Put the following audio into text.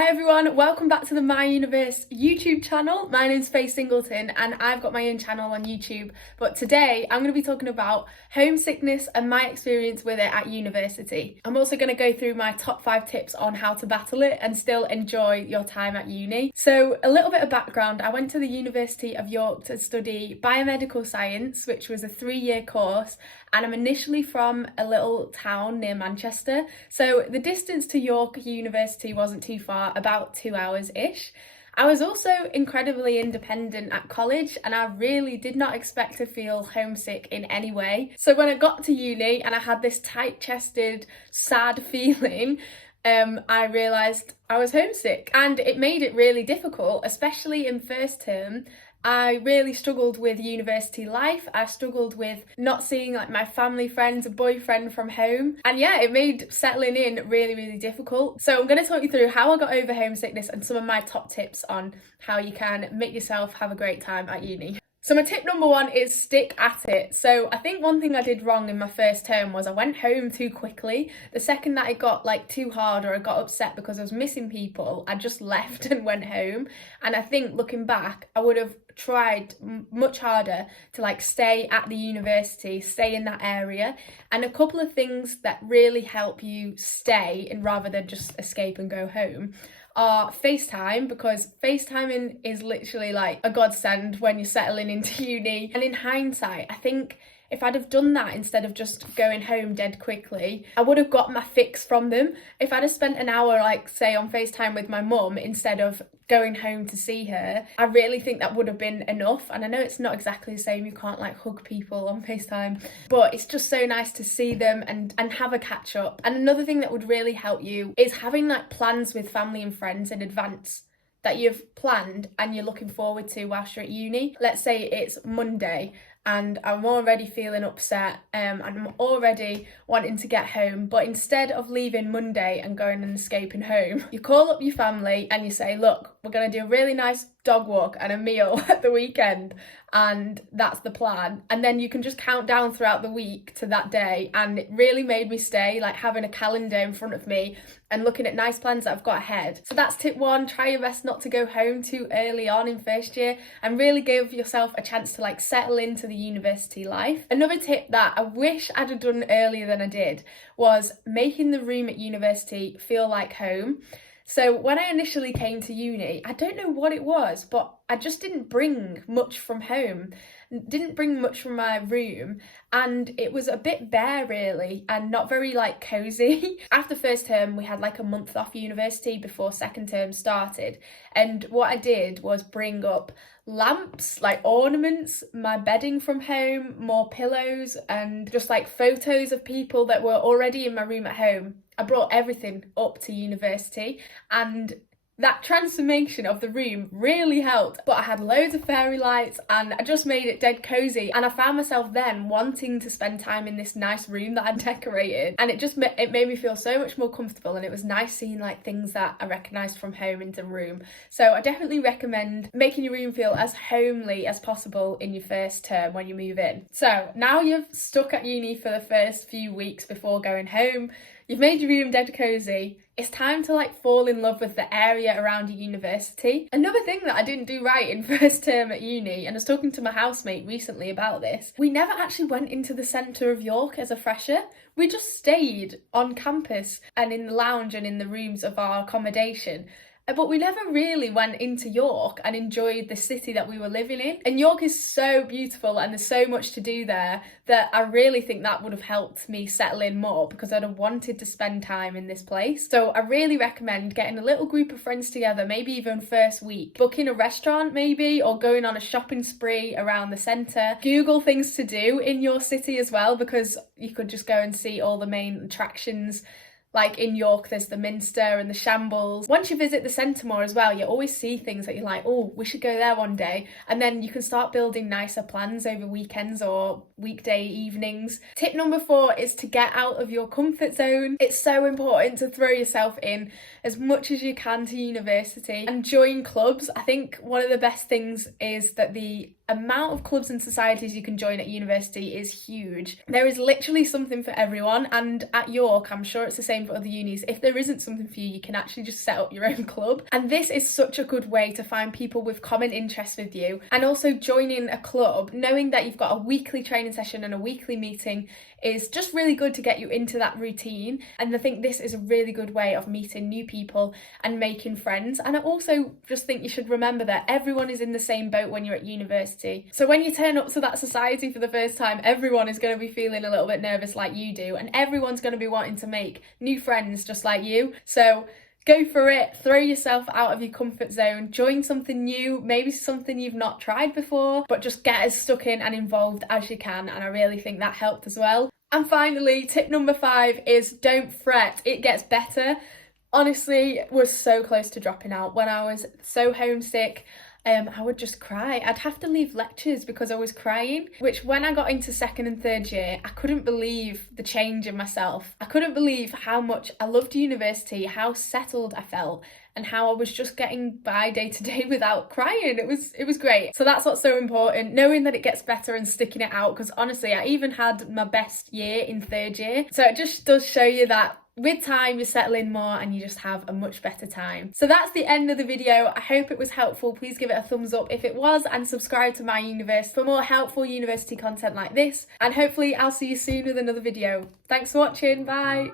Hi everyone, welcome back to the My Uni-verse YouTube channel. My name's Faye Singleton and I've got my own channel on YouTube, but today I'm going to be talking about homesickness and my experience with it at university. I'm also going to go through my top 5 tips on how to battle it and still enjoy your time at uni. So a little bit of background, I went to the University of York to study biomedical science, which was a 3-year course, and I'm initially from a little town near Manchester, so the distance to York University wasn't too far, about 2 hours-ish. I was also incredibly independent at college and I really did not expect to feel homesick in any way. So when I got to uni and I had this tight-chested, sad feeling, I realised I was homesick, and it made it really difficult, especially in first term. I really struggled with university life. I struggled with not seeing like my family friends, a boyfriend from home. And yeah, it made settling in really difficult. So I'm going to talk you through how I got over homesickness and some of my top tips on how you can make yourself have a great time at uni. So my tip number 1 is stick at it. So I think one thing I did wrong in my first term was I went home too quickly. The second that it got like too hard or I got upset because I was missing people, I just left and went home. And I think looking back, I would have tried much harder to like stay at the university, stay in that area. And a couple of things that really help you stay and rather than just escape and go home are FaceTime, because FaceTiming is literally like a godsend when you're settling into uni. And in hindsight, I think if I'd have done that instead of just going home dead quickly, I would have got my fix from them. If I'd have spent an hour, like say on FaceTime with my mum instead of going home to see her, I really think that would have been enough. And I know it's not exactly the same, you can't like hug people on FaceTime, but it's just so nice to see them and have a catch up. And another thing that would really help you is having like plans with family and friends in advance that you've planned and you're looking forward to whilst you're at uni. Let's say it's Monday and I'm already feeling upset and I'm already wanting to get home, but instead of leaving Monday and going and escaping home, you call up your family and you say, look, we're going to do a really nice dog walk and a meal at the weekend, and that's the plan. And then you can just count down throughout the week to that day, and it really made me stay, like having a calendar in front of me and looking at nice plans that I've got ahead. So that's tip 1, try your best not to go home too early on in first year and really give yourself a chance to like settle into the university life. Another tip that I wish I'd have done earlier than I did was making the room at university feel like home. So when I initially came to uni, I don't know what it was, but I just didn't bring much from home, didn't bring much from my room, and it was a bit bare really and not very like cozy. After first term, we had like a month off university before second term started, and what I did was bring up lamps, like ornaments, my bedding from home, more pillows, and just like photos of people that were already in my room at home. I brought everything up to university, and that transformation of the room really helped. But I had loads of fairy lights and I just made it dead cozy, and I found myself then wanting to spend time in this nice room that I decorated, and it made me feel so much more comfortable, and it was nice seeing like things that I recognised from home into the room. So I definitely recommend making your room feel as homely as possible in your first term when you move in. So now you've stuck at uni for the first few weeks before going home, you've made your room dead cozy, it's time to like fall in love with the area around your university. Another thing that I didn't do right in first term at uni, and I was talking to my housemate recently about this, we never actually went into the centre of York as a fresher. We just stayed on campus and in the lounge and in the rooms of our accommodation. But we never really went into York and enjoyed the city that we were living in. And York is so beautiful and there's so much to do there that I really think that would have helped me settle in more, because I'd have wanted to spend time in this place. So I really recommend getting a little group of friends together, maybe even first week, booking a restaurant maybe, or going on a shopping spree around the centre. Google things to do in your city as well, because you could just go and see all the main attractions. Like in York, there's the Minster and the Shambles. Once you visit the centre more as well, you always see things that you're like, oh, we should go there one day. And then you can start building nicer plans over weekends or weekday evenings. Tip number 4 is to get out of your comfort zone. It's so important to throw yourself in as much as you can to university and join clubs. I think one of the best things is that the amount of clubs and societies you can join at university is huge. There is literally something for everyone, and at York, I'm sure it's the same same for other unis. If there isn't something for you, you can actually just set up your own club. And this is such a good way to find people with common interests with you. And also joining a club, knowing that you've got a weekly training session and a weekly meeting is just really good to get you into that routine. And I think this is a really good way of meeting new people and making friends. And I also just think you should remember that everyone is in the same boat when you're at university. So when you turn up to that society for the first time, everyone is going to be feeling a little bit nervous like you do, and everyone's going to be wanting to make new friends just like you. So go for it, throw yourself out of your comfort zone, join something new, maybe something you've not tried before, but just get as stuck in and involved as you can. And I really think that helped as well. And finally, tip number 5 is don't fret, it gets better. Honestly, was so close to dropping out. When I was so homesick, I would just cry. I'd have to leave lectures because I was crying, which when I got into 2nd and 3rd year, I couldn't believe the change in myself. I couldn't believe how much I loved university, how settled I felt, and how I was just getting by day to day without crying. It was great. So that's what's so important, knowing that it gets better and sticking it out, because honestly, I even had my best year in 3rd year. So it just does show you that with time, you settle in more and you just have a much better time. So that's the end of the video. I hope it was helpful. Please give it a thumbs up if it was, and subscribe to my Uni-verse for more helpful university content like this. And hopefully I'll see you soon with another video. Thanks for watching. Bye.